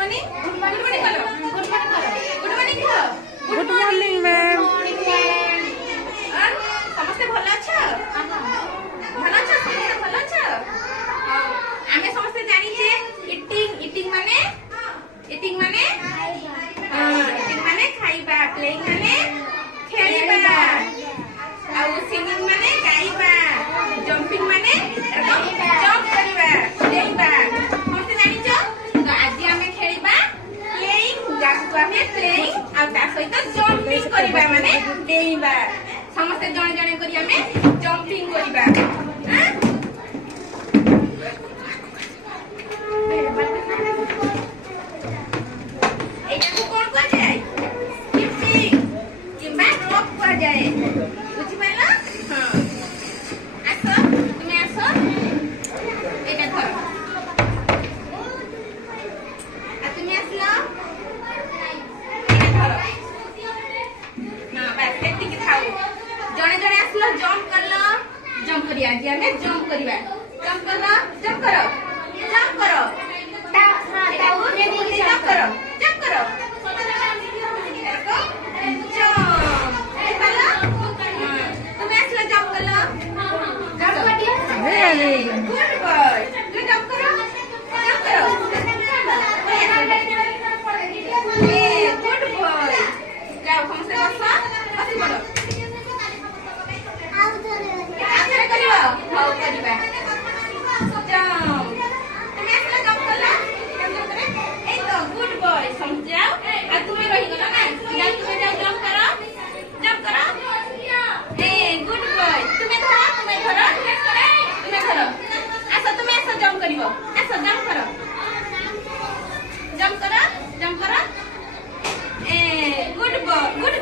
Morning good morning करो good morning करो good morning करो गुड मॉर्निंग मैम। और समस्त भलो छ भलो छ समस्त भलो छ आमे समस्त जानि जे इटिंग इटिंग माने खाइबा प्लेइंग माने खेलिबा आ सिंगिंग माने गाइबा जंपिंग माने जंप करिबा खेलिबा समस्त जानि छ तो आज आमे खेलिबा प्लेइंग जाकु आमे प्लेइंग आ ता सहित जंपिंग करिबा माने डेइबा समस्त जण जण करी आमे जंपिंग करिबा हां एटाको कोन को जाय स्किपिंग किंबा रॉक को जाय बुझि पाइला हां आसो तुमे आसो एटा धर आ तुमे आसलो एटा धर ना बस एतिकी थाउ जणे जणे आसलो जंप करलो जंप करिया आज हमें जंप करिबा जंप करलो जंप करो ता हां ता उठे दी जंप करो Really? Good boy. Good jump करो. Hey, good boy. जाओ हमसे बसो. बसी पड़ो. आखिर करियो. हाउ करिबा. जाओ. तुम ऐसे जंप करला. जंप करे. ए तो good boy. समझाओ. आ तुम्हें रही गलो ना. जाओ तुम्हें जाओ जंप करो. जंप करो. ए good boy. तुम्हें धरो. आसो तुम्हें आसो जंप करिवो आसो जंप करो ए गुड